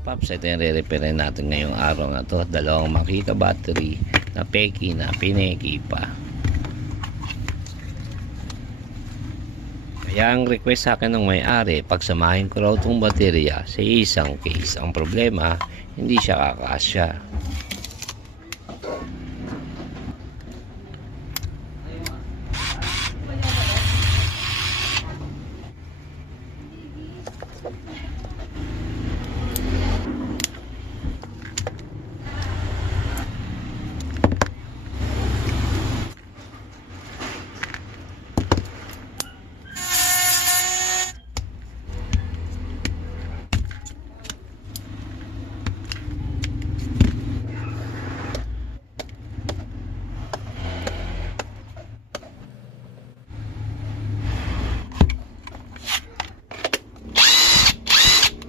Mga paps, ito yung re-repair natin ngayong araw na to. Dalawang Makita battery na peki na pineki pa. Kaya ang request sa akin ng may-ari, pagsamahin ko raw itong baterya sa isang case. Ang problema, hindi siya kakasya.